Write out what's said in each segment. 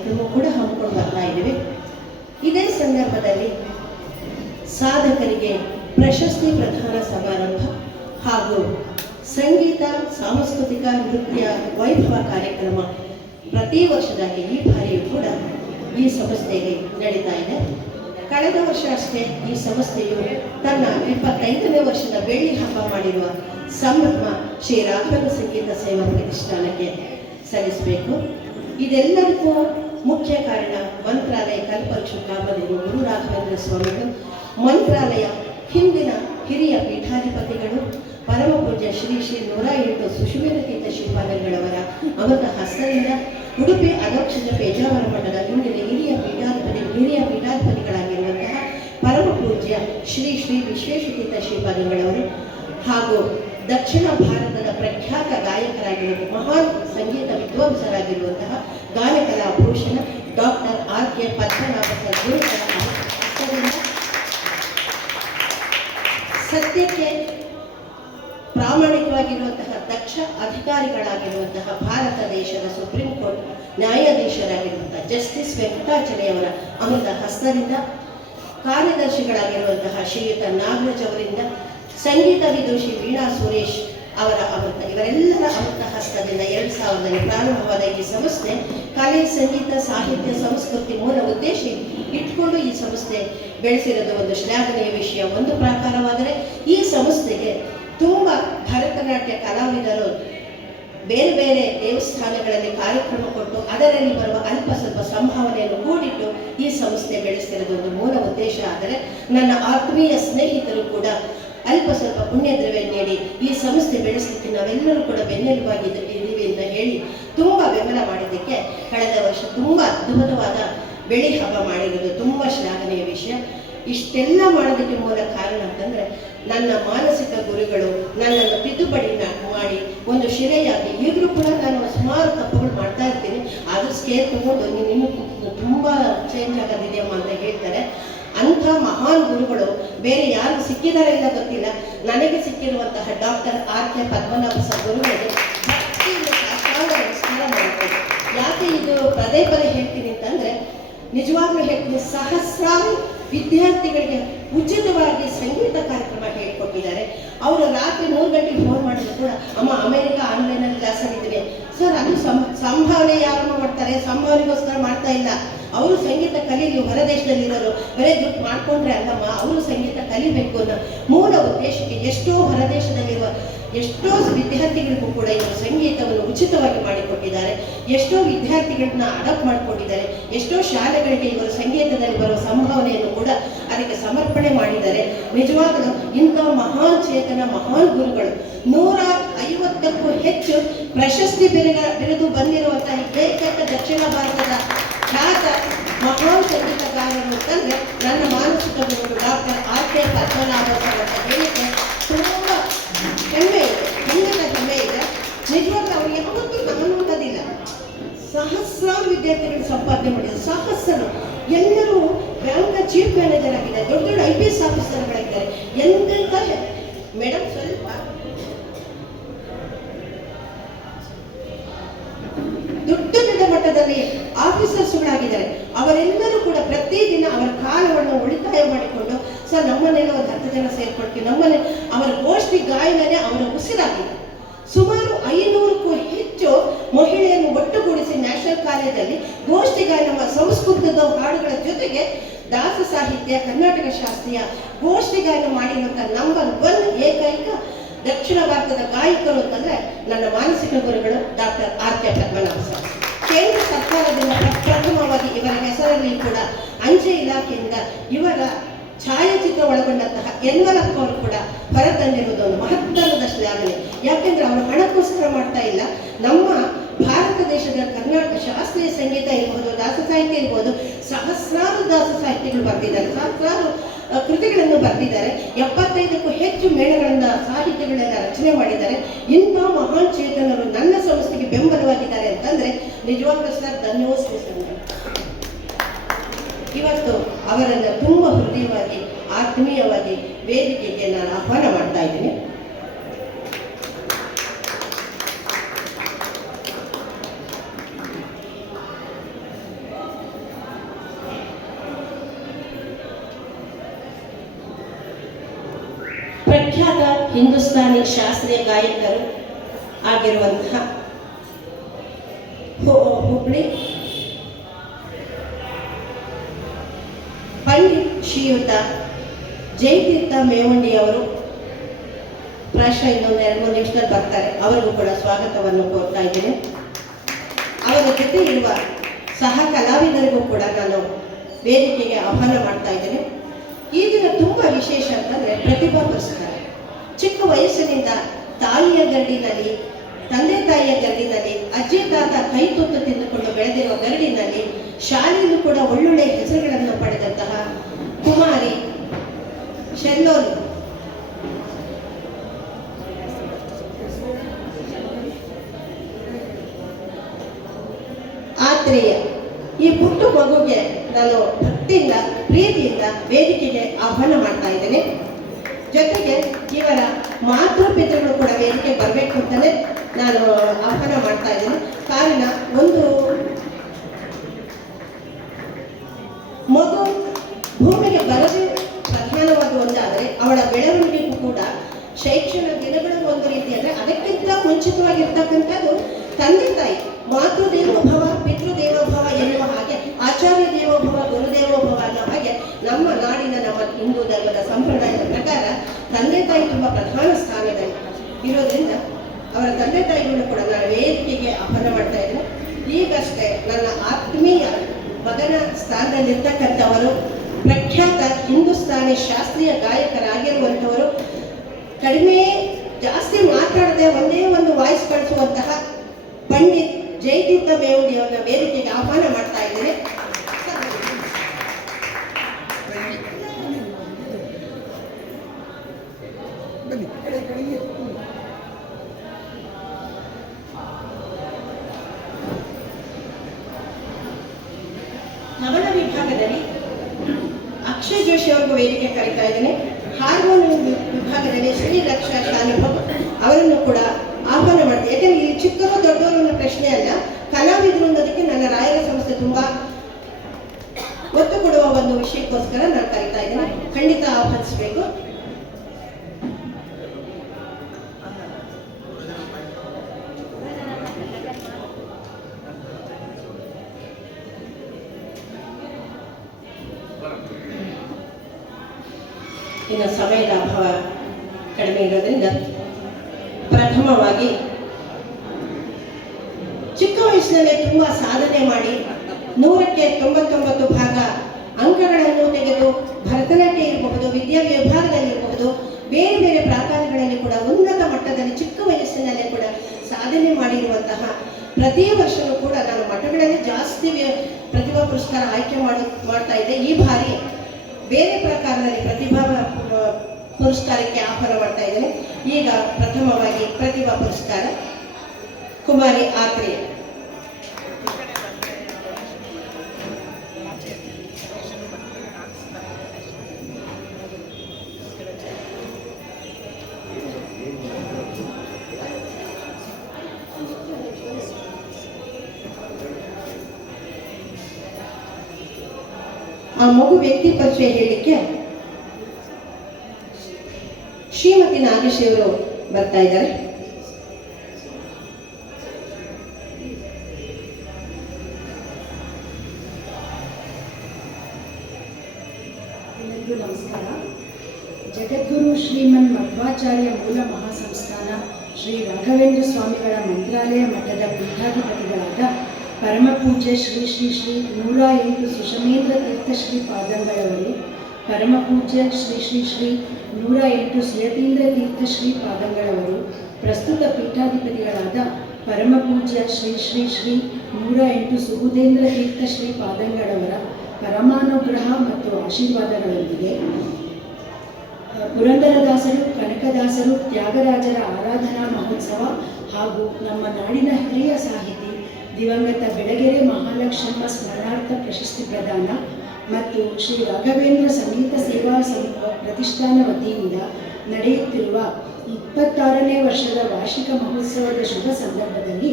ಕಾರ್ಯಕ್ರಮ ಕೂಡ ಹಮ್ಮಿಕೊಂಡು ಬರ್ತಾ ಇದ್ದೀವಿ. ಇದೇ ಸಂದರ್ಭದಲ್ಲಿ ಸಾಧಕರಿಗೆ ಪ್ರಶಸ್ತಿ ಪ್ರದಾನ ಸಮಾರಂಭ ಹಾಗೂ ಸಂಗೀತ ಸಾಂಸ್ಕೃತಿಕ ನೃತ್ಯ ವೈಭವ ಕಾರ್ಯಕ್ರಮ ಪ್ರತಿ ವರ್ಷದಾಗಿ ಈ ಬಾರಿಯೂ ಕೂಡ ಈ ಸಂಸ್ಥೆಗೆ ನಡೀತಾ ಇದೆ. ಕಳೆದ ವರ್ಷ ಅಷ್ಟೇ ಈ ಸಂಸ್ಥೆಯು ತನ್ನ 25ನೇ ವರ್ಷದ ಬೆಳ್ಳಿ ಹಬ್ಬ ಮಾಡಿರುವ ಸಂಭ್ರಮ ಶ್ರೀ ರಾಘವೇಂದ್ರ ಸಂಗೀತ ಸೇವಾ ಪ್ರತಿಷ್ಠಾನಕ್ಕೆ ಸಲ್ಲಿಸಬೇಕು. ಇದೆಲ್ಲರಿಗೂ ಮುಖ್ಯ ಕಾರಣ ಮಂತ್ರಾಲಯ ಕಲ್ಪವೃಕ್ಷ ಕಾಮಧೇನು ಗುರು ರಾಘವೇಂದ್ರ ಸ್ವಾಮಿಗಳು, ಮಂತ್ರಾಲಯ ಹಿಂದಿನ ಹಿರಿಯ ಪೀಠಾಧಿಪತಿಗಳು, ಪರಮ ಪೂಜ್ಯ ಶ್ರೀ 108 ಸುಷುಮೇಧ ತೀರ್ಥ ಶ್ರೀಪಾದಂಗಳವರ ಅಮೃತ ಹಸ್ತದಿಂದ ಉಡುಪಿ ಅಧೋಕ್ಷಜ ಪೇಜಾವರ ಮಠದ ಹಿಂದಿನ ಹಿರಿಯ ಪೀಠಾಧಿಪತಿಗಳಾಗಿರುವಂತಹ ಪರಮ ಪೂಜ್ಯ ಶ್ರೀ ವಿಶ್ವೇಶತೀರ್ಥ ಶ್ರೀಪಾದಂಗಳವರು ಹಾಗೂ ದಕ್ಷಿಣ ಭಾರತದ ಪ್ರಖ್ಯಾತ ಗಾಯಕರಾಗಿರುವ ಮಹಾನ್ ಸಂಗೀತ ವಿದ್ವಾಂಸರಾಗಿರುವಂತಹ ಗಾನಕಲಾ ಭೂಷಣ ಡಾಕ್ಟರ್ ಆರ್ ಕೆ ಪದ್ಮನಾಭ ಸದ್ಗುರುಗಳ ಹಸ್ತದಿಂದ ಸತ್ಯಕ್ಕೆ ಪ್ರಾಮಾಣಿಕವಾಗಿರುವಂತಹ ದಕ್ಷ ಅಧಿಕಾರಿಗಳಾಗಿರುವಂತಹ ಭಾರತ ದೇಶದ ಸುಪ್ರೀಂ ಕೋರ್ಟ್ ನ್ಯಾಯಾಧೀಶರಾಗಿರುವಂತಹ ಜಸ್ಟಿಸ್ ವೆಂಕಟಾಚಲಯವರ ಅಮೃತ ಹಸ್ತದಿಂದ, ಕಾರ್ಯದರ್ಶಿಗಳಾಗಿರುವಂತಹ ಶ್ರೀಯುತ ನಾಗರಾಜ್ ಅವರಿಂದ, ಸಂಗೀತ ವಿದೂಷಿ ವೀಣಾ ಸುರೇಶ್ ಅವರ ಅಮೃತ, ಇವರೆಲ್ಲರ ಅಮೃತ ಹಸ್ತದಿಂದ 2000ರಲ್ಲಿ ಪ್ರಾರಂಭವಾದ ಈ ಸಂಸ್ಥೆ ಕಲೆ, ಸಂಗೀತ, ಸಾಹಿತ್ಯ, ಸಂಸ್ಕೃತಿ ಮೂಲ ಉದ್ದೇಶ ಇಟ್ಕೊಂಡು ಈ ಸಂಸ್ಥೆ ಬೆಳೆಸಿರೋದು ಒಂದು ಶ್ಲಾಘನೀಯ ವಿಷಯ ಒಂದು ಪ್ರಕಾರವಾದರೆ, ಈ ಸಂಸ್ಥೆಗೆ ತುಂಬ ಭರತನಾಟ್ಯ ಕಲಾವಿದರು ಬೇರೆ ಬೇರೆ ದೇವಸ್ಥಾನಗಳಲ್ಲಿ ಕಾರ್ಯಕ್ರಮ ಕೊಟ್ಟು ಅದರಲ್ಲಿ ಬರುವ ಅಲ್ಪ ಸ್ವಲ್ಪ ಸಂಭಾವನೆಯನ್ನು ಕೂಡಿಟ್ಟು ಈ ಸಂಸ್ಥೆ ಬೆಳೆಸ್ತಿರೋದು ಒಂದು ಮೂಲ ಉದ್ದೇಶ. ಆದರೆ ನನ್ನ ಆತ್ಮೀಯ ಸ್ನೇಹಿತರು ಕೂಡ ಅಲ್ಪ ಸ್ವಲ್ಪ ಪುಣ್ಯ ದ್ರವ್ಯ ನೀಡಿ ಈ ಸಂಸ್ಥೆ ಬೆಳೆಸಲಿಕ್ಕೆ ನಾವೆಲ್ಲರೂ ಕೂಡ ಬೆನ್ನೆಲುಬಾಗಿದ್ದೀವಿ ಅಂತ ಹೇಳಿ ತುಂಬ ಬೆಂಬಲ ಮಾಡಿದ್ದಕ್ಕೆ ಕಳೆದ ವರ್ಷ ತುಂಬ ಅದ್ಭುತವಾದ ಬೆಳ್ಳಿ ಹಬ್ಬ ಮಾಡಿರೋದು ತುಂಬ ಶ್ಲಾಘನೀಯ ವಿಷಯ. ಇಷ್ಟೆಲ್ಲ ಮಾಡೋದಕ್ಕೆ ಮೂಲ ಕಾರಣ ಅಂತಂದರೆ ನನ್ನ ಮಾನಸಿಕ ಗುರುಗಳು ನನ್ನನ್ನು ತಿದ್ದುಪಡಿ ಮಾಡಿ ಒಂದು ಶಿಲೆಯಾಗಿ, ಈಗಲೂ ಕೂಡ ನಾನು ಸುಮಾರು ತಪ್ಪುಗಳು ಮಾಡ್ತಾ ಇರ್ತೀನಿ, ಆದರೂ ಸ್ಕೇಲ್ ತಗೊಂಡು ನೀನು ತುಂಬ ಚೇಂಜ್ ಆಗೋದಿದೆಯಮ್ಮ ಅಂತ ಹೇಳ್ತಾರೆ. ಅಂಥ ಮಹಾನ್ ಗುರುಗಳು ಬೇರೆ ಯಾರು ಸಿಕ್ಕಿದಾರೆ ಇಲ್ಲ ಗೊತ್ತಿಲ್ಲ, ನನಗೆ ಸಿಕ್ಕಿರುವಂತಹ ಡಾಕ್ಟರ್ ಆರ್ ಕೆ ಪದ್ಮನಾಭ ಸದ್ಗುರುಗಳಿಗೆ ಭಕ್ತಿಯಿಂದ ನಮಸ್ಕಾರ ಮಾಡ್ತೀನಿ. ಯಾಕೆ ಇದು ಪದೇ ಹೇಳ್ತೀನಿ ಅಂತಂದರೆ, ನಿಜವಾಗ್ಲೂ ಹೇಳ್ತೀನಿ, ಸಹಸ್ರಾರು ವಿದ್ಯಾರ್ಥಿಗಳಿಗೆ ಉಚಿತವಾಗಿ ಸಂಗೀತ ಕಾರ್ಯಕ್ರಮ ಹೇಳಿಕೊಟ್ಟಿದ್ದಾರೆ. ಅವರು ರಾತ್ರಿ 3 ಗಂಟೆಗೆ ಫೋನ್ ಮಾಡಿದ್ರು ಕೂಡ, ಅಮ್ಮ ಅಮೆರಿಕ ಆನ್ಲೈನಲ್ಲಿ ಕ್ಲಾಸಲ್ಲಿದ್ದೀವಿ ಸರ್. ಅದು ಸಂಭಾವನೆ ಯಾರಮ್ಮ ಮಾಡ್ತಾರೆ, ಸಂಭಾವನೆಗೋಸ್ಕರ ಮಾಡ್ತಾ ಇಲ್ಲ. ಅವರು ಸಂಗೀತ ಕಲೀಲಿ, ಹೊರ ದೇಶದಲ್ಲಿರೋರು ಬರೀ ದುಡ್ಡು ಮಾಡ್ಕೊಂಡ್ರೆ ಅಲ್ಲಮ್ಮ, ಅವರು ಸಂಗೀತ ಕಲಿಬೇಕು ಅನ್ನೋ ಮೂಲ ಉದ್ದೇಶಕ್ಕೆ ಎಷ್ಟೋ ಹೊರ ದೇಶದಲ್ಲಿರುವ ಎಷ್ಟೋ ವಿದ್ಯಾರ್ಥಿಗಳಿಗೂ ಕೂಡ ಇವರು ಸಂಗೀತವನ್ನು ಉಚಿತವಾಗಿ ಮಾಡಿಕೊಟ್ಟಿದ್ದಾರೆ. ಎಷ್ಟೋ ವಿದ್ಯಾರ್ಥಿಗಳನ್ನ ಅಡಾಪ್ಟ್ ಮಾಡಿಕೊಟ್ಟಿದ್ದಾರೆ. ಎಷ್ಟೋ ಶಾಲೆಗಳಿಗೆ ಇವರು ಸಂಗೀತದಲ್ಲಿ ಬರುವ ಸಂಭಾವನೆಯನ್ನು ಕೂಡ ಅದಕ್ಕೆ ಸಮರ್ಪಣೆ ಮಾಡಿದ್ದಾರೆ. ನಿಜವಾಗಲೂ ಇಂಥ ಮಹಾನ್ ಚೇತನ ಮಹಾನ್ ಗುರುಗಳು 150ಕ್ಕೂ ಹೆಚ್ಚು ಪ್ರಶಸ್ತಿ ಬಿರುದು ಬಂದಿರುವಂತಹ ಏಕೈಕ ದಕ್ಷಿಣ ಭಾರತದ ಖ್ಯಾತ ಮಹಾನ್ ಸಂಗೀತಗಾರರು ಅಂತಂದರೆ ನನ್ನ ಮಾನಸಿಕ ಗುರುಗಳು ಡಾಕ್ಟರ್ ಆರ್ ಕೆ ಪದ್ಮನಾಭ ಅಂತ ಹೇಳಿಕೆ ತುಂಬ ಹೆಮ್ಮೆ ಇದೆ, ಹೆಮ್ಮೆ ಇದೆ. ನಿಜವಾಗ್ಲೂ ಅವ್ರು ಯಾವತ್ತೂ ನಾನು ಅನ್ನೋದಿಲ್ಲ. ಸಹಸ್ರಾರು ವಿದ್ಯಾರ್ಥಿಗಳು ಸಂಪಾದನೆ ಮಾಡಿದ್ದಾರೆ, ಸಹಸ್ರ ಎಲ್ಲರೂ ಬ್ಯಾಂಕ್ ಚೀಫ್ ಮ್ಯಾನೇಜರ್ ಆಗಿದ್ದಾರೆ, ದೊಡ್ಡ ದೊಡ್ಡ IPS ಆಫೀಸರ್ಗಳಾಗಿದ್ದಾರೆ. ಎಂತೆಂಥ ಮೇಡಮ್ ಸ್ವಲ್ಪ ದೊಡ್ಡ ಮಟ್ಟದಲ್ಲಿ ಆಫೀಸರ್ಸ್ಗಳಾಗಿದ್ದಾರೆ. ಅವರೆಲ್ಲರೂ ಕೂಡ ಪ್ರತಿದಿನ ಅವರ ಕಾಲವನ್ನು ಉಳಿತಾಯ ಮಾಡಿಕೊಂಡು ಸರ್ ನಮ್ಮನೇಲಿ ಒಂದು 10 ಜನ ಸೇರ್ಕೊಳ್ತೀವಿ, ನಮ್ಮನೆ ಅವರ ಗೋಷ್ಠಿ ಗಾಯನನೇ ಅವರ ಉಸಿರಾಗಿದೆ. ಸುಮಾರು 500ಕ್ಕೂ ಹೆಚ್ಚು ಮಹಿಳೆಯನ್ನು ಒಟ್ಟುಗೂಡಿಸಿ ನ್ಯಾಷನಲ್ ಕಾಲೇಜಲ್ಲಿ ಗೋಷ್ಠಿ ಗಾಯನ ಸಂಸ್ಕೃತದ ಹಾಡುಗಳ ಜೊತೆಗೆ ದಾಸ ಸಾಹಿತ್ಯ, ಕರ್ನಾಟಕ ಶಾಸ್ತ್ರೀಯ ಗೋಷ್ಠಿ ಗಾಯನ ಮಾಡಿರುವಂಥ ನಂಬರ್ 1 ಏಕೈಕ ದಕ್ಷಿಣ ಭಾರತದ ಗಾಯಕರು ಅಂತಂದರೆ ನನ್ನ ಮಾನಸಿಕ ಗುರುಗಳು doctor R K Padmanabha sir. ಕೇಂದ್ರ ಸರ್ಕಾರದಿಂದ ಪ್ರಥಮವಾಗಿ ಇವರ ಹೆಸರಲ್ಲಿ ಕೂಡ ಅಂಚೆ ಇಲಾಖೆಯಿಂದ ಇವರ ಛಾಯಾಚಿತ್ರ ಒಳಗೊಂಡಂತಹ ಎನ್ವಲಪ್ ಅವರು ಕೂಡ ಹೊರತಂದಿರುವುದು ಒಂದು ಮಹತ್ತರದ ಶ್ಲಾಘನೆ. ಯಾಕೆಂದ್ರೆ ಅವರು ಹಣಕ್ಕೋಸ್ಕರ ಮಾಡ್ತಾ ಇಲ್ಲ. ನಮ್ಮ ಭಾರತ ದೇಶದ ಕರ್ನಾಟಕ ಶಾಸ್ತ್ರೀಯ ಸಂಗೀತ ಇರ್ಬೋದು, ದಾಸ ಸಾಹಿತ್ಯ ಇರ್ಬೋದು, ಸಹಸ್ರಾರು ದಾಸ ಸಾಹಿತ್ಯಗಳು ಬರೆದಿದ್ದಾರೆ, ಸಹಸ್ರಾರು ಕೃತಿಗಳನ್ನು ಬರೆದಿದ್ದಾರೆ. 75ಕ್ಕೂ ಹೆಚ್ಚು ಮೇಳಗಳನ್ನ ಸಾಹಿತ್ಯಗಳನ್ನ ರಚನೆ ಮಾಡಿದ್ದಾರೆ. ಇಂಥ ಮಹಾನ್ ಚೇತನರು ನನ್ನ ಸಂಸ್ಥೆಗೆ ಬೆಂಬಲವಾಗಿದ್ದಾರೆ ಅಂತಂದ್ರೆ ನಿಜವಾಗ್ಲೂ ಸರ್ ಧನ್ಯೋಸ್ಮಿಸಂಗ. ಇವತ್ತು ಅವರನ್ನು ತುಂಬ ಹೃದಯವಾಗಿ ಆತ್ಮೀಯವಾಗಿ ವೇದಿಕೆಗೆ ನಾನು ಆಹ್ವಾನ ಮಾಡ್ತಾ ಇದ್ದೀನಿ. ಪ್ರಖ್ಯಾತ ಹಿಂದೂಸ್ತಾನಿ ಶಾಸ್ತ್ರೀಯ ಗಾಯಕರು ಆಗಿರುವಂತಹ ಹುಬ್ಳಿ ಪಂಡಿತ್ ಶ್ರೀಯುತ ಜಯತೀರ್ಥ ಮೇವಂಡಿಯವರು ಪ್ರಾಯಶಃ ಇನ್ನೊಂದು 2-3 ನಿಮಿಷದಲ್ಲಿ ಬರ್ತಾರೆ. ಅವರಿಗೂ ಕೂಡ ಸ್ವಾಗತವನ್ನು ಕೋರ್ತಾ ಇದ್ದೇನೆ. ಅವರ ಜೊತೆ ಇರುವ ಸಹ ಕಲಾವಿದರಿಗೂ ಕೂಡ ನಾನು ವೇದಿಕೆಗೆ ಆಹ್ವಾನ ಮಾಡ್ತಾ ಇದ್ದೇನೆ. ಈ ದಿನ ತುಂಬ ವಿಶೇಷ ಅಂತಂದರೆ ಪ್ರತಿಭಾ ಪುರಸ್ಕಾರ. ಚಿಕ್ಕ ವಯಸ್ಸಿನಿಂದ ತಾಯಿಯ ಗರಡಿನಲ್ಲಿ, ತಂದೆ ತಾಯಿಯ ಗರಡಿನಲ್ಲಿ, ಅಜ್ಜಿ ತಾತ ಕೈ ತುತ್ತು ತಿಂದುಕೊಂಡು ಬೆಳೆದಿರುವ ಗರಡಿನಲ್ಲಿ ಶಾಲೆಯಲ್ಲೂ ಕೂಡ ಒಳ್ಳೊಳ್ಳೆ ಹೆಸರುಗಳನ್ನು ಪಡೆದಂತಹ ಕುಮಾರಿ ಶೆಲ್ಲೋಲ್ ಆತ್ರೇಯ ಈ ಪುಟ್ಟ ಮಗುಗೆ ನಾನು ಭಕ್ತಿಯಿಂದ ಪ್ರೀತಿಯಿಂದ ವೇದಿಕೆಗೆ ಆಹ್ವಾನ ಮಾಡ್ತಾ ಇದ್ದೇನೆ. ಜೊತೆಗೆ ಇವರ ಮಾತೃಪಿತೃಗಳು ಕೂಡ ವೇದಿಕೆಗೆ ಬರಬೇಕು ಅಂತಲೇ ನಾನು ಆಹ್ವಾನ ಮಾಡ್ತಾ ಇದ್ದೇನೆ. ಕಾರಣ ಒಂದು ಮಗು ಭೂಮಿಗೆ ಬರದೇ ಪ್ರಧಾನವಾದ ಒಂದಾದರೆ ಅವಳ ಬೆಳವಣಿಗೆಗೂ ಕೂಡ ಶೈಕ್ಷಣಿಕ ದಿನಗಳು ಒಂದು ರೀತಿ ಅಂದರೆ ಅದಕ್ಕಿಂತ ಮುಂಚಿತವಾಗಿರ್ತಕ್ಕಂಥದ್ದು ತಂದೆ ತಾಯಿ ಮಾತೃ ದೇವೋಭವ ಪಿತೃ ದೇವೋಭವ ಎನ್ನುವ ಹಾಗೆ ಆಚಾರ್ಯ ದೇವೋಭವ ಗುರುದೇವೋಭವ ಅನ್ನೋ ಹಾಗೆ ನಮ್ಮ ನಾಡಿನ ನಮ್ಮ ಹಿಂದೂ ಧರ್ಮದ ಸಂಪ್ರದಾಯದ ಪ್ರಕಾರ ತಂದೆ ತಾಯಿ ತುಂಬ ಪ್ರಧಾನ ಸ್ಥಾನದಲ್ಲಿ ಇರೋದ್ರಿಂದ ಅವರ ತಂದೆ ತಾಯಿಗಳನ್ನು ಕೂಡ ನಾನು ವೇದಿಕೆಗೆ ಆಹ್ವಾನ ಮಾಡ್ತಾ ಇದ್ದೇನೆ. ಈಗಷ್ಟೇ ನನ್ನ ಆತ್ಮೀಯ ಮಗನ ಸ್ಥಾನದಲ್ಲಿರ್ತಕ್ಕಂಥವರು ಪ್ರಖ್ಯಾತ ಹಿಂದೂಸ್ತಾನಿ ಶಾಸ್ತ್ರೀಯ ಗಾಯಕರಾಗಿರುವಂಥವರು, ಕಡಿಮೆ ಜಾಸ್ತಿ ಮಾತಾಡದೆ ಒಂದೇ ಒಂದು ವಾಯ್ಸ್ ಕಳಿಸುವಂತಹ ಪಂಡಿತ್ ಜಯತೀರ್ಥ ಮೇವುಂಡಿ ಅವರ ವೇದಿಕೆಗೆ ಆಹ್ವಾನ ಮಾಡ್ತಾ ಇದ್ದೇನೆ. ನವನ ವಿಭಾಗದಲ್ಲಿ ಅಕ್ಷಯ್ ಜೋಶಿ ಅವ್ರಿಗೂ ವೇದಿಕೆ ಕರೀತಾ ಇದ್ದೇನೆ. ಹಾರ್ಮೋನಿಯಂ ವಿಭಾಗದಲ್ಲಿ ಶ್ರೀ ರಕ್ಷಾ ಶಾನುಭವ್ ಅವರನ್ನು ಕೂಡ ಆಹ್ವಾನ ಮಾಡ್ತೀನಿ. ಯಾಕಂದ್ರೆ ಈ ಚಿಕ್ಕರು ದೊಡ್ಡವರು ಅನ್ನೋ ಪ್ರಶ್ನೆ ಅಲ್ಲ, ಕಲಾವಿದರು ಅನ್ನೋದಕ್ಕೆ ನನ್ನ ರಾಯರ ಸಂಸ್ಥೆ ತುಂಬಾ ಒತ್ತು ಕೊಡುವ ಒಂದು ವಿಷಯಕ್ಕೋಸ್ಕರ ನಾನು ಕರೀತಾ ಇದ್ದೇನೆ. ಖಂಡಿತ ಆಹ್ವಾನಿಸಬೇಕು. ಇನ್ನು ಸಮಯದ ಅಭಾವ ಕಡಿಮೆ ಇರೋದ್ರಿಂದ ಪ್ರಥಮವಾಗಿ ಚಿಕ್ಕ ವಯಸ್ಸಿನಲ್ಲೇ ತುಂಬ ಸಾಧನೆ ಮಾಡಿ 100ಕ್ಕೆ 99 ಭಾಗ ಅಂಕಗಳನ್ನು ತೆಗೆದು ಭರತನಾಟ್ಯ ಇರಬಹುದು, ವಿದ್ಯಾ ವಿಭಾಗದಲ್ಲಿ ಇರಬಹುದು, ಬೇರೆ ಬೇರೆ ಪ್ರಾಕಾರಗಳಲ್ಲಿ ಕೂಡ ಉನ್ನತ ಮಟ್ಟದಲ್ಲಿ ಚಿಕ್ಕ ವಯಸ್ಸಿನಲ್ಲೇ ಕೂಡ ಸಾಧನೆ ಮಾಡಿರುವಂತಹ ಪ್ರತಿ ವರ್ಷವೂ ಕೂಡ ನಾನು ಮಠಗಳಲ್ಲಿ ಜಾಸ್ತಿ ಪ್ರತಿಭಾ ಪುರಸ್ಕಾರ ಆಯ್ಕೆ ಮಾಡ್ತಾ ಇದ್ದೆ. ಈ ಬಾರಿ ಬೇರೆ ಪ್ರಕಾರದಲ್ಲಿ ಪ್ರತಿಭಾ ಪುರಸ್ಕಾರಕ್ಕೆ ಆಹ್ವಾನ ಮಾಡ್ತಾ ಇದ್ದೇನೆ. ಈಗ ಪ್ರಥಮವಾಗಿ ಪ್ರತಿಭಾ ಪುರಸ್ಕಾರ ಕುಮಾರಿ ಆತ್ರೇಯ. ಆ ಮಗು ವ್ಯಕ್ತಿ ಪರಿಚಯ ಹೇಳಲಿಕ್ಕೆ ಶ್ರೀಮತಿ ನಾಗೇಶ್ ಅವರು ಬರ್ತಾ ಇದ್ದಾರೆ. ಎಲ್ಲರಿಗೂ ನಮಸ್ಕಾರ. ಜಗದ್ಗುರು ಶ್ರೀಮನ್ ಮಧ್ವಾಚಾರ್ಯ ಮೂಲ ಮಹಾಸಂಸ್ಥಾನ ಶ್ರೀ ರಾಘವೇಂದ್ರ ಸ್ವಾಮಿಗಳ ಮಂತ್ರಾಲಯ ಮಠದ ಪೀಠಾಧಿಪತಿಗಳಾದ ಪರಮಪೂಜ್ಯ ಶ್ರೀ ಶ್ರೀ ಶ್ರೀ 108 ಸುಷಮೇಂದ್ರ ತೀರ್ಥ ಶ್ರೀ ಪಾದಂಗಳವರು, ಪರಮಪೂಜ್ಯ ಶ್ರೀ ಶ್ರೀ ಶ್ರೀ 108 ಸುಯತೀಂದ್ರ ತೀರ್ಥ ಶ್ರೀ ಪಾದಂಗಳವರು, ಪ್ರಸ್ತುತ ಪೀಠಾಧಿಪತಿಗಳಾದ ಪರಮಪೂಜ್ಯ ಶ್ರೀ ಶ್ರೀ ಶ್ರೀ 108 ಸುಬುಧೇಂದ್ರ ತೀರ್ಥ ಶ್ರೀ ಪಾದಂಗಳವರ ಪರಮಾನುಗ್ರಹ ಮತ್ತು ಆಶೀರ್ವಾದಗಳೊಂದಿಗೆ ಪುರಂದರದಾಸರು, ಕನಕದಾಸರು, ತ್ಯಾಗರಾಜರ ಆರಾಧನಾ ಮಹೋತ್ಸವ ಹಾಗೂ ನಮ್ಮ ನಾಡಿನ ಹಿರಿಯ ಸಾಹಿತಿ ದಿವಂಗತ ಬೆಳಗೆರೆ ಮಹಾಲಕ್ಷ್ಮಮ್ಮ ಸ್ಮರಣಾರ್ಥ ಪ್ರಶಸ್ತಿ ಪ್ರದಾನ ಮತ್ತು ಶ್ರೀ ರಾಘವೇಂದ್ರ ಸಂಗೀತ ಸೇವಾ ಪ್ರತಿಷ್ಠಾನ ವತಿಯಿಂದ ನಡೆಯುತ್ತಿರುವ 26ನೇ ವರ್ಷದ ವಾರ್ಷಿಕ ಮಹೋತ್ಸವದ ಶುಭ ಸಂದರ್ಭದಲ್ಲಿ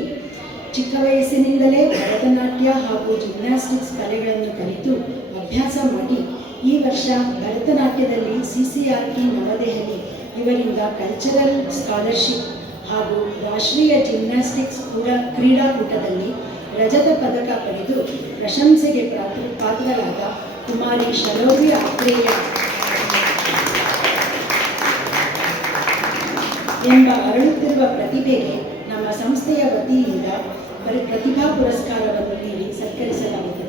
ಚಿಕ್ಕ ವಯಸ್ಸಿನಿಂದಲೇ ಭರತನಾಟ್ಯ ಹಾಗೂ ಜಿಮ್ನಾಸ್ಟಿಕ್ಸ್ ಕಲೆಗಳನ್ನು ಕಲಿತು ಅಭ್ಯಾಸ ಮಾಡಿ ಈ ವರ್ಷ ಭರತನಾಟ್ಯದಲ್ಲಿ CCRT ನವದೆಹಲಿ ಇವರಿಂದ ಕಲ್ಚರಲ್ ಸ್ಕಾಲರ್ಶಿಪ್ ಹಾಗೂ ರಾಷ್ಟ್ರೀಯ ಜಿಮ್ನಾಸ್ಟಿಕ್ಸ್ ಕ್ರೀಡಾಕೂಟದಲ್ಲಿ ರಜತ ಪದಕ ಪಡೆದು ಪ್ರಶಂಸೆಗೆ ಪಾತ್ರರಾದ ಕುಮಾರಿ ಶಲೋವಿ ಆತ್ರೇಯ ಎಂಬ ಅರಳುತ್ತಿರುವ ಪ್ರತಿಭೆಗೆ ನಮ್ಮ ಸಂಸ್ಥೆಯ ವತಿಯಿಂದ ಪ್ರತಿಭಾ ಪುರಸ್ಕಾರವನ್ನು ನೀಡಿ ಸತ್ಕರಿಸಲಾಗುತ್ತದೆ.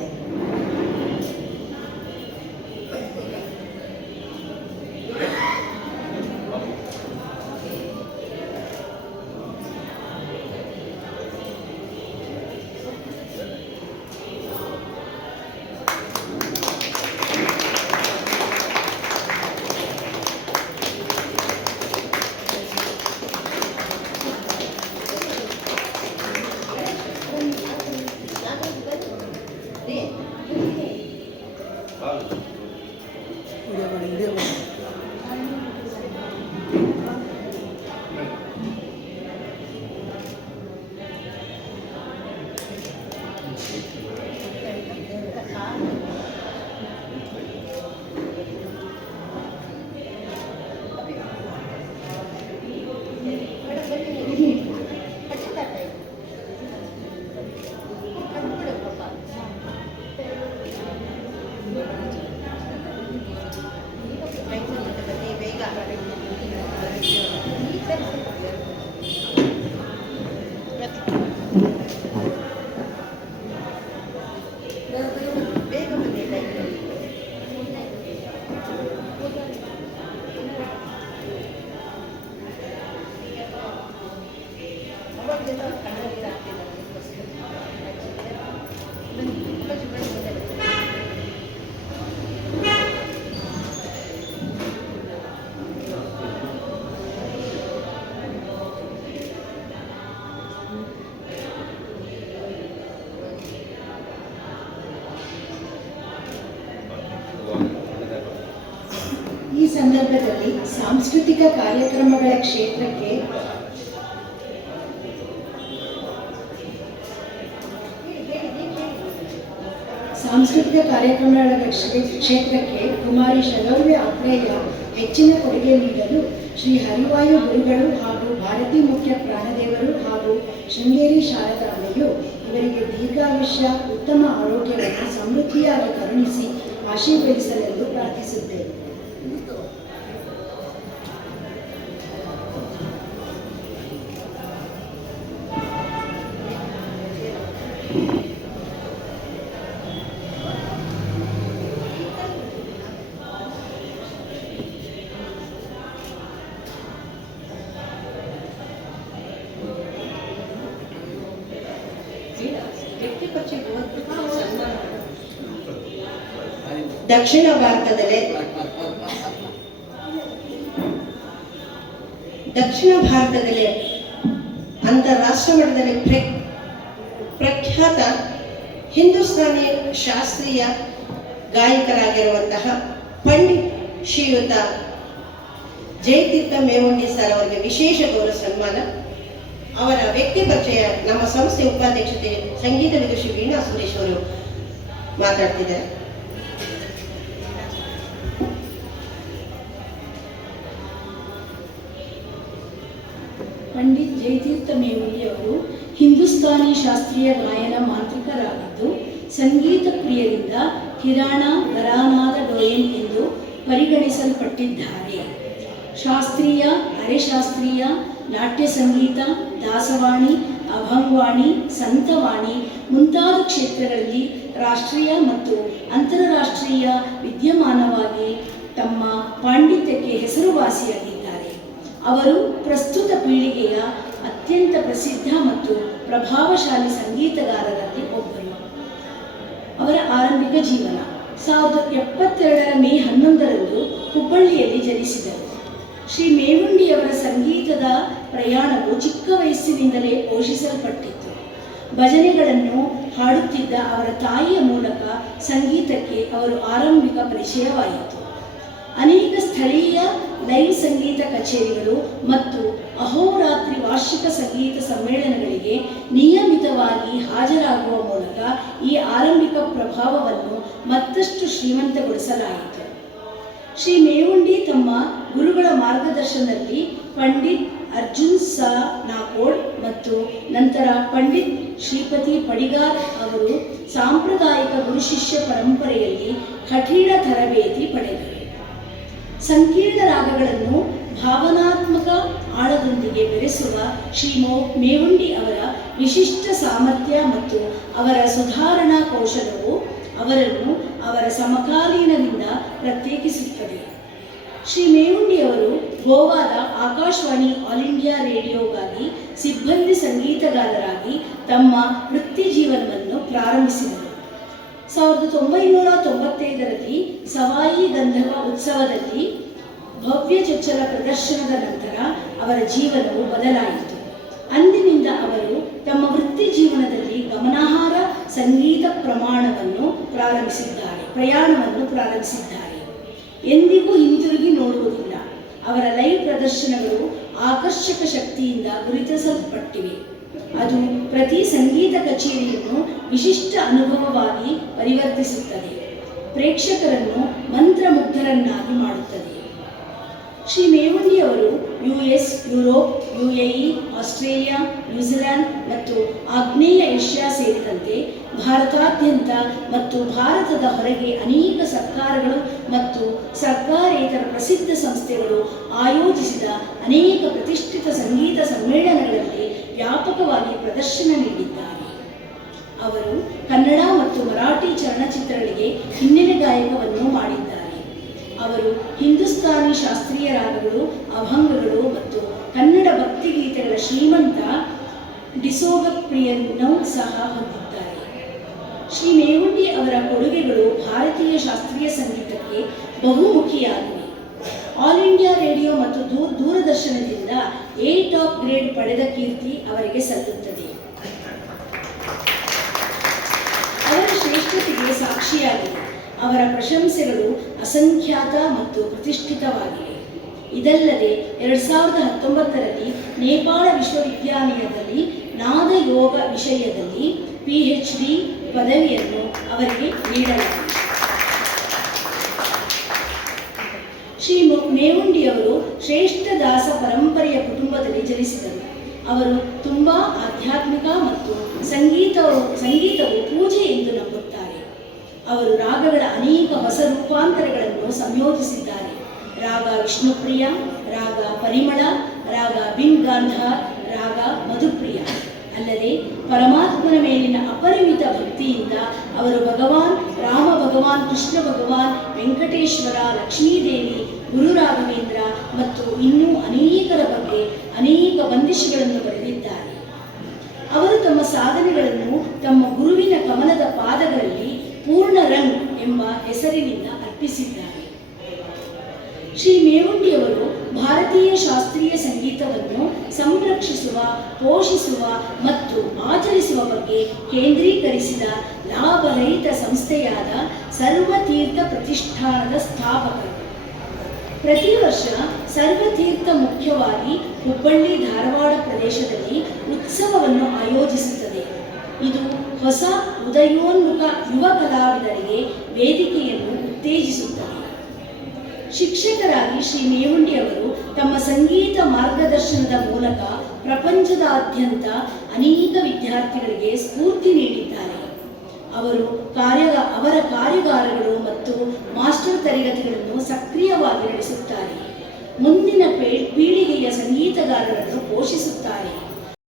ಈ ಸಂದರ್ಭದಲ್ಲಿ ಸಾಂಸ್ಕೃತಿಕ ಕಾರ್ಯಕ್ರಮಗಳ ಕ್ಷೇತ್ರಕ್ಕೆ ಕುಮಾರಿ ಶಲೋವಿ ಆತ್ರೇಯ ಹೆಚ್ಚಿನ ಕೊಡುಗೆ ನೀಡಲು ಶ್ರೀ ಹರಿವಾಯು ಗುರುಗಳು ಹಾಗೂ ಭಾರತೀ ಮುಖ್ಯ ಪ್ರಾಣದೇವರು ಹಾಗೂ ಶೃಂಗೇರಿ ಶಾರದಾಂಬೆಯು ಇವರಿಗೆ ದೀರ್ಘಾಯುಷ್ಯ, ಉತ್ತಮ ಆರೋಗ್ಯವನ್ನು ಸಮೃದ್ಧಿಯಾಗಿ ಕರುಣಿಸಿ ಆಶೀರ್ವದಿಸಲೆಂದು ಪ್ರಾರ್ಥಿಸುತ್ತೇವೆ. ದಕ್ಷಿಣ ಭಾರತದಲ್ಲಿ ಅಂತಾರಾಷ್ಟ್ರ ಮಟ್ಟದಲ್ಲಿ ಪ್ರಖ್ಯಾತ ಹಿಂದೂಸ್ತಾನಿ ಶಾಸ್ತ್ರೀಯ ಗಾಯಕರಾಗಿರುವಂತಹ ಪಂಡಿತ್ ಶ್ರೀಯುತ ಜಯತೀರ್ಥ ಮೇವುಂಡಿ ಸರ್ ಅವರಿಗೆ ವಿಶೇಷ ಗೌರವ ಸನ್ಮಾನ. ಅವರ ವ್ಯಕ್ತಿ ಪರಿಚಯ ನಮ್ಮ ಸಂಸ್ಥೆ ಉಪಾಧ್ಯಕ್ಷತೆ ಸಂಗೀತ ವಿದುಷಿ ವೀಣಾ ಸುರೇಶ್ ಅವರು ಮಾತಾಡ್ತಿದ್ದಾರೆ. ಪಂಡಿತ್ ಜಯತೀರ್ಥ ಮೇವುಂಡಿ ಅವರು ಹಿಂದೂಸ್ತಾನಿ ಶಾಸ್ತ್ರೀಯ ಗಾಯನ ಮಾಂತ್ರಿಕರಾಗಿದ್ದು ಸಂಗೀತ ಪ್ರಿಯರಿಂದ ಹಿರಾಣ ಘರಾನಾದ ಡೋಯನ್ ಎಂದು ಪರಿಗಣಿಸಲ್ಪಟ್ಟಿದ್ದಾರೆ. ಶಾಸ್ತ್ರೀಯ, ಅರೆಶಾಸ್ತ್ರೀಯ, ನಾಟ್ಯ ಸಂಗೀತ, ದಾಸವಾಣಿ, ಅಭಂಗವಾಣಿ, ಸಂತವಾಣಿ ಮುಂತಾದ ಕ್ಷೇತ್ರಗಳಲ್ಲಿ ರಾಷ್ಟ್ರೀಯ ಮತ್ತು ಅಂತಾರಾಷ್ಟ್ರೀಯ ವಿದ್ಯಮಾನವಾಗಿ ತಮ್ಮ ಪಾಂಡಿತ್ಯಕ್ಕೆ ಹೆಸರುವಾಸಿಯಾಗಿದ್ದಾರೆ. ಅವರು ಪ್ರಸ್ತುತ ಪೀಳಿಗೆಯ ಅತ್ಯಂತ ಪ್ರಸಿದ್ಧ ಮತ್ತು ಪ್ರಭಾವಶಾಲಿ ಸಂಗೀತಗಾರರಲ್ಲಿ ಒಬ್ಬರು. ಅವರ ಆರಂಭಿಕ ಜೀವನ 1972 ಮೇ 11 ಹುಬ್ಬಳ್ಳಿಯಲ್ಲಿ ಜನಿಸಿದರು. ಶ್ರೀ ಮೇವುಂಡಿಯವರ ಸಂಗೀತದ ಪ್ರಯಾಣವು ಚಿಕ್ಕ ವಯಸ್ಸಿನಿಂದಲೇ ಪೋಷಿಸಲ್ಪಟ್ಟಿತ್ತು. ಭಜನೆಗಳನ್ನು ಹಾಡುತ್ತಿದ್ದ ಅವರ ತಾಯಿಯ ಮೂಲಕ ಸಂಗೀತಕ್ಕೆ ಅವರು ಆರಂಭಿಕ ಪರಿಚಯವಾಯಿತು. ಅನೇಕ ಸ್ಥಳೀಯ ಲೈವ್ ಸಂಗೀತ ಕಚೇರಿಗಳು ಮತ್ತು ಅಹೋರಾತ್ರಿ ವಾರ್ಷಿಕ ಸಂಗೀತ ಸಮ್ಮೇಳನಗಳಿಗೆ ನಿಯಮಿತವಾಗಿ ಹಾಜರಾಗುವ ಮೂಲಕ ಈ ಆರಂಭಿಕ ಪ್ರಭಾವವನ್ನು ಮತ್ತಷ್ಟು ಶ್ರೀಮಂತಗೊಳಿಸಲಾಯಿತು. ಶ್ರೀ ಮೇವುಂಡಿ ತಮ್ಮ ಗುರುಗಳ ಮಾರ್ಗದರ್ಶನದಲ್ಲಿ ಪಂಡಿತ್ ಅರ್ಜುನ್ ಸಾ ನಾಕೋಡ್ ಮತ್ತು ನಂತರ ಪಂಡಿತ್ ಶ್ರೀಪತಿ ಪಡಿಗಾರ್ ಅವರು ಸಾಂಪ್ರದಾಯಿಕ ಗುರು ಶಿಷ್ಯ ಪರಂಪರೆಯಲ್ಲಿ ಕಠಿಣ ತರಬೇತಿ ಪಡೆದರು. ಸಂಕೀರ್ಣ ರಾಗಗಳನ್ನು ಭಾವನಾತ್ಮಕ ಆಳದೊಂದಿಗೆ ಬೆರೆಸುವ ಶ್ರೀ ಮೇವುಂಡಿ ಅವರ ವಿಶಿಷ್ಟ ಸಾಮರ್ಥ್ಯ ಮತ್ತು ಅವರ ಸುಧಾರಣಾ ಕೌಶಲವು ಅವರನ್ನು ಅವರ ಸಮಕಾಲೀನರಿಂದ ಪ್ರತ್ಯೇಕಿಸುತ್ತದೆ. ಶ್ರೀ ಮೇವುಂಡಿಯವರು ಗೋವಾದ ಆಕಾಶವಾಣಿ ಆಲ್ ಇಂಡಿಯಾ ರೇಡಿಯೋಗಾಗಿ ಸಿಬ್ಬಂದಿ ಸಂಗೀತಗಾರರಾಗಿ ತಮ್ಮ ವೃತ್ತಿ ಜೀವನವನ್ನು ಪ್ರಾರಂಭಿಸಿದರು. 1995ರಲ್ಲಿ ಸವಾಯಿ ಗಂಧರ್ವ ಉತ್ಸವದಲ್ಲಿ ಭವ್ಯ ಚೊಚ್ಚಲ ಪ್ರದರ್ಶನದ ನಂತರ ಅವರ ಜೀವನವು ಬದಲಾಯಿತು. ಅಂದಿನಿಂದ ಅವರು ತಮ್ಮ ವೃತ್ತಿ ಜೀವನದಲ್ಲಿ ಗಮನಾರ್ಹ ಸಂಗೀತ ಪ್ರಯಾಣವನ್ನು ಪ್ರಾರಂಭಿಸಿದ್ದಾರೆ. ಎಂದಿಗೂ ಹಿಂತಿರುಗಿ ನೋಡುವುದಿಲ್ಲ. ಅವರ ಲೈವ್ ಪ್ರದರ್ಶನಗಳು ಆಕರ್ಷಕ ಶಕ್ತಿಯಿಂದ ಗುರುತಿಸಲ್ಪಟ್ಟಿವೆ. ಅದು ಪ್ರತಿ ಸಂಗೀತ ಕಚೇರಿಯನ್ನು ವಿಶಿಷ್ಟ ಅನುಭವವಾಗಿ ಪರಿವರ್ತಿಸುತ್ತದೆ, ಪ್ರೇಕ್ಷಕರನ್ನು ಮಂತ್ರಮುಗ್ಧರನ್ನಾಗಿ ಮಾಡುತ್ತದೆ. ಶ್ರೀ ಮೇವುಂಡಿಯವರು US, Europe, UAE, Australia, New Zealand ಮತ್ತು ಆಗ್ನೇಯ ಏಷ್ಯಾ ಸೇರಿದಂತೆ ಭಾರತಾದ್ಯಂತ ಮತ್ತು ಭಾರತದ ಹೊರಗೆ ಅನೇಕ ಸರ್ಕಾರಗಳು ಮತ್ತು ಸರ್ಕಾರೇತರ ಪ್ರಸಿದ್ಧ ಸಂಸ್ಥೆಗಳು ಆಯೋಜಿಸಿದ ಅನೇಕ ಪ್ರತಿಷ್ಠಿತ ಸಂಗೀತ ಸಮ್ಮೇಳನಗಳಲ್ಲಿ ವ್ಯಾಪಕವಾಗಿ ಪ್ರದರ್ಶನ ನೀಡಿದ್ದಾರೆ. ಅವರು ಕನ್ನಡ ಮತ್ತು ಮರಾಠಿ ಚಲನಚಿತ್ರಗಳಿಗೆ ಹಿನ್ನೆಲೆ ಗಾಯಕವನ್ನು ಮಾಡಿದ್ದಾರೆ. ಅವರು ಹಿಂದೂಸ್ತಾನಿ ಶಾಸ್ತ್ರೀಯ ರಾಗಗಳು, ಅಭಂಗಗಳು ಮತ್ತು ಕನ್ನಡ ಭಕ್ತಿಗೀತೆಗಳ ಶ್ರೀಮಂತ ಡಿಸೋಗ್ರಫಿಯನ್ನು ಸಹ ಹೊಂದಿದ್ದಾರೆ. ಶ್ರೀ ಮೇವುಂಡಿ ಅವರ ಕೊಡುಗೆಗಳು ಭಾರತೀಯ ಶಾಸ್ತ್ರೀಯ ಸಂಗೀತಕ್ಕೆ ಬಹುಮುಖಿಯಾಗಿವೆ. ಆಲ್ ಇಂಡಿಯಾ ರೇಡಿಯೋ ಮತ್ತು ದೂರದರ್ಶನದಿಂದ A ಟಾಪ್ ಗ್ರೇಡ್ ಪಡೆದ ಕೀರ್ತಿ ಅವರಿಗೆ ಸಲ್ಲುತ್ತದೆ. ಅವರ ಶ್ರೇಷ್ಠತೆಗೆ ಸಾಕ್ಷಿಯಾಗಿದೆ. ಅವರ ಪ್ರಶಂಸೆಗಳು ಅಸಂಖ್ಯಾತ ಮತ್ತು ಪ್ರತಿಷ್ಠಿತವಾಗಿವೆ. ಇದಲ್ಲದೆ 2019ರಲ್ಲಿ ನೇಪಾಳ ವಿಶ್ವವಿದ್ಯಾಲಯದಲ್ಲಿ ನಾದ ಯೋಗ ವಿಷಯದಲ್ಲಿ PhD ಪದವಿಯನ್ನು ಅವರಿಗೆ ನೀಡಲಾಗಿದೆ. ಶ್ರೀ ಮೇವುಂಡಿಯವರು ಶ್ರೇಷ್ಠ ದಾಸ ಪರಂಪರೆಯ ಕುಟುಂಬದಲ್ಲಿ ಜನಿಸಿದರು. ಅವರು ತುಂಬಾ ಆಧ್ಯಾತ್ಮಿಕ ಮತ್ತು ಸಂಗೀತವು ಪೂಜೆ ಎಂದು ನಂಬುತ್ತಾರೆ. ಅವರು ರಾಗಗಳ ಅನೇಕ ಹೊಸ ರೂಪಾಂತರಗಳನ್ನು ಸಂಯೋಜಿಸಿದ್ದಾರೆ. ರಾಗ ವಿಷ್ಣುಪ್ರಿಯ, ರಾಗ ಪರಿಮಳ, ರಾಗ ಬಿನ್ ಗಾಂಧಾರ್, ರಾಗ ಮಧುಪ್ರಿಯ. ಅಲ್ಲದೆ ಪರಮಾತ್ಮನ ಮೇಲಿನ ಅಪರಿಮಿತ ಭಕ್ತಿಯಿಂದ ಅವರು ಭಗವಾನ್ ರಾಮ, ಭಗವಾನ್ ಕೃಷ್ಣ, ಭಗವಾನ್ ವೆಂಕಟೇಶ್ವರ, ಲಕ್ಷ್ಮೀದೇವಿ, ಗುರು ರಾಘವೇಂದ್ರ ಮತ್ತು ಇನ್ನೂ ಅನೇಕರ ಬಗ್ಗೆ ಅನೇಕ ಬಂದಿಶಗಳನ್ನು ಬರೆದಿದ್ದಾರೆ. ಅವರು ತಮ್ಮ ಸಾಧನೆಗಳನ್ನು ತಮ್ಮ ಗುರುವಿನ ಕಮಲದ ಪಾದಗಳಲ್ಲಿ ಪೂರ್ಣ ರಂಗ್ ಎಂಬ ಹೆಸರಿನಿಂದ ಅರ್ಪಿಸಿದ್ದಾರೆ. ಶ್ರೀ ಮೇವುಂಡಿಯವರು ಭಾರತೀಯ ಶಾಸ್ತ್ರೀಯ ಸಂಗೀತವನ್ನು ಸಂರಕ್ಷಿಸುವ, ಪೋಷಿಸುವ ಮತ್ತು ಆಚರಿಸುವ ಬಗ್ಗೆ ಕೇಂದ್ರೀಕರಿಸಿದ ಲಾಭರಹಿತ ಸಂಸ್ಥೆಯಾದ ಸರ್ವತೀರ್ಥ ಪ್ರತಿಷ್ಠಾನದ ಸ್ಥಾಪಕರು. ಪ್ರತಿ ವರ್ಷ ಸರ್ವತೀರ್ಥ ಮುಖ್ಯವಾಗಿ ಹುಬ್ಬಳ್ಳಿ, ಧಾರವಾಡ ಪ್ರದೇಶದಲ್ಲಿ ಉತ್ಸವವನ್ನು ಆಯೋಜಿಸುತ್ತದೆ. ಇದು ಹೊಸ ಉದಯೋನ್ಮುಖ ಯುವ ಕಲಾವಿದರಿಗೆ ವೇದಿಕೆಯನ್ನು ಉತ್ತೇಜಿಸುತ್ತದೆ. ಶಿಕ್ಷಕರಾಗಿ ಶ್ರೀ ಮೇವುಂಡಿಯವರು ತಮ್ಮ ಸಂಗೀತ ಮಾರ್ಗದರ್ಶನದ ಮೂಲಕ ಪ್ರಪಂಚದಾದ್ಯಂತ ಅನೇಕ ವಿದ್ಯಾರ್ಥಿಗಳಿಗೆ ಸ್ಫೂರ್ತಿ ನೀಡಿದ್ದಾರೆ. ಅವರ ಕಾರ್ಯಾಗಾರಗಳು ಮತ್ತು ಮಾಸ್ಟರ್ ತರಗತಿಗಳನ್ನು ಸಕ್ರಿಯವಾಗಿ ನಡೆಸುತ್ತಾರೆ. ಮುಂದಿನ